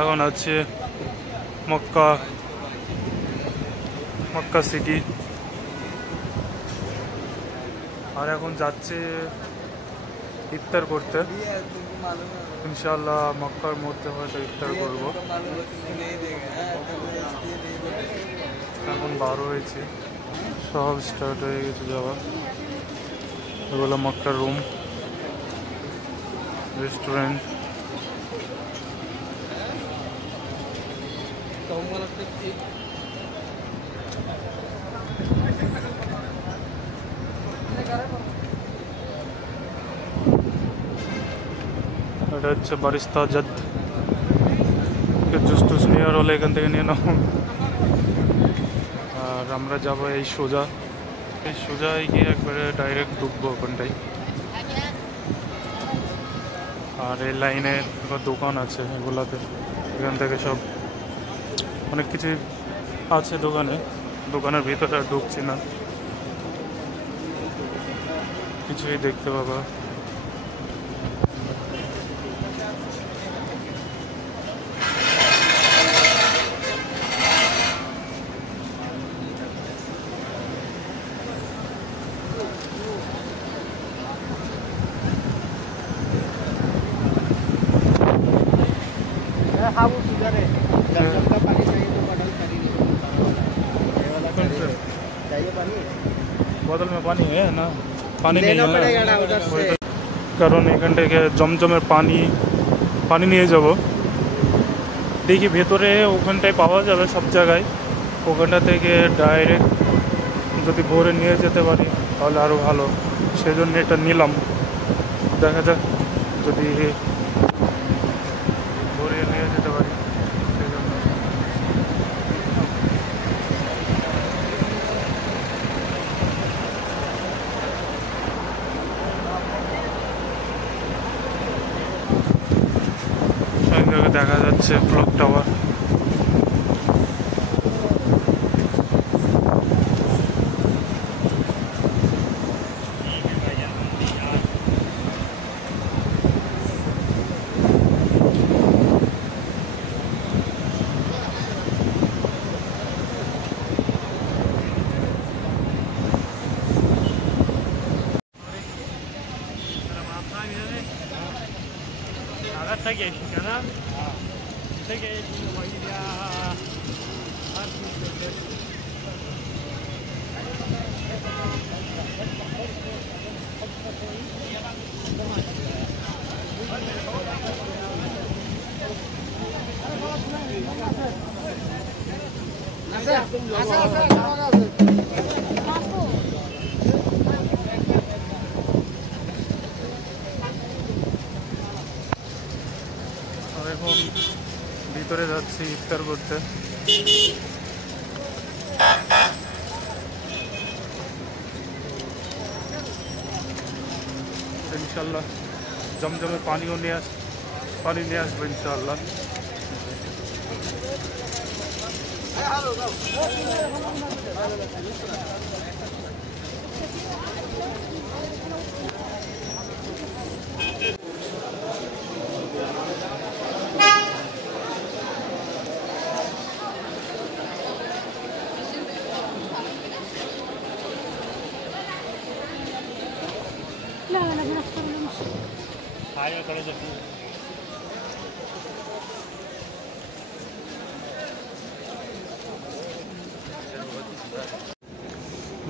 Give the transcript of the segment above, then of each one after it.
এখন আছে মক্কা মক্কা সিটি। আর এখন যাচ্ছে ইফতার করতে, ইনশাআল্লাহ মক্কার মধ্যে হয়তো ইফতার করব। এখন 12 হয়েছে, সব স্টার্ট হয়ে গেছে যাওয়া। এগুলো মক্কার রুম, রেস্টুরেন্ট। এটা হচ্ছে বারিস্তা জাদ, জুস টুস নেওয়ার হলে এখান থেকে নিয়ে নাও। আর আমরা যাবো এই সোজা গিয়ে একবারে ডাইরেক্ট ঢুকবো ওখানটাই। আর এই লাইনে দোকান আছে এগুলাতে, এখান থেকে সব অনেক কিছু আছে দোকানের ভিতরে আর ঢুকছি না, কিছুই দেখতে পাবা। बोतल में पानी है ना, पानी नहीं है, কারণ এখান থেকে জমজমের পানি নিয়ে যাব। দেখি ভেতরে ওখানটায় পাওয়া যাবে সব জায়গায়, ওখানটা থেকে ডাইরেক্ট যদি ভোরে নিয়ে যেতে পারি তাহলে আরও ভালো, সেজন্য এটা নিলাম। দেখা যাক যদি ভোরে নিয়ে যেতে পারি সেজন্য। দেখা যাচ্ছে ক্লক টাওয়ার। এখন ভিতরে যাচ্ছি ইফতার করতে। ইনশাল্লাহ জমজমের পানি নিয়ে আসবো ইনশাল্লাহ।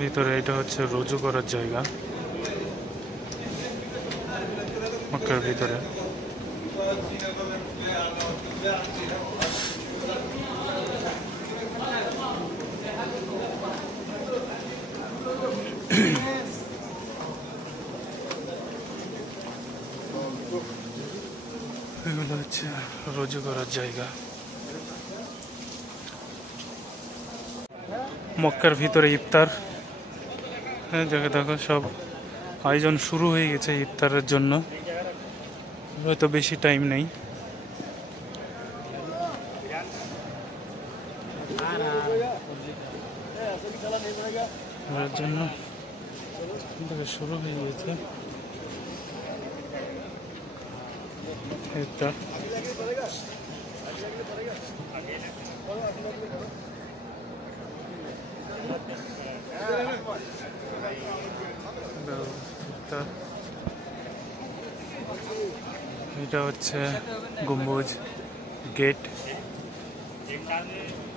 ভিতরে এটা হচ্ছে রুজু করার জায়গা মক্কার ভিতরে। এগুলো হচ্ছে রুজু করার জায়গা। মক্কার ভিতরে ইফতার, হ্যাঁ দেখো সব আয়োজন শুরু হয়ে গেছে ইফতারের জন্য, হয়তো বেশি টাইম নেই। এর জন্য শুরু হয়ে গেছে ইফতার। এটা হচ্ছে গম্বুজ গেট,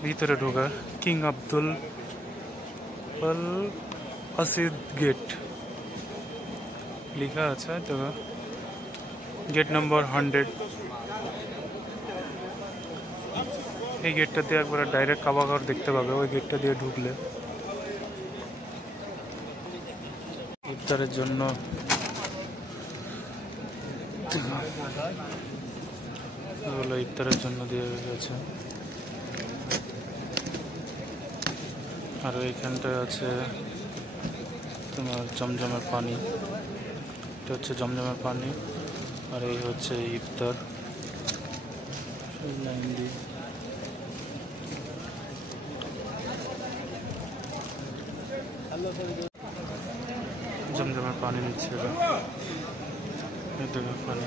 ভিতরে ঢোকা কিং আব্দুল আল আসিদ গেট লেখা আছে। তো গেট নম্বর 100। এই গেটটা দিয়ে একবার ডাইরেক্ট কাবাঘর দেখতে পাবে, ওই গেটটা দিয়ে ঢুকলে। ইফতারের জন্য এগুলো ইফতারের জন্য দিয়ে গেছে। আর এইখানটায় আছে তোমার জমজমের পানি, এটা হচ্ছে জমজমের পানি। আর এই হচ্ছে ইফতার লাইন দিয়ে। জমজমের পানি নিচ্ছে পানি।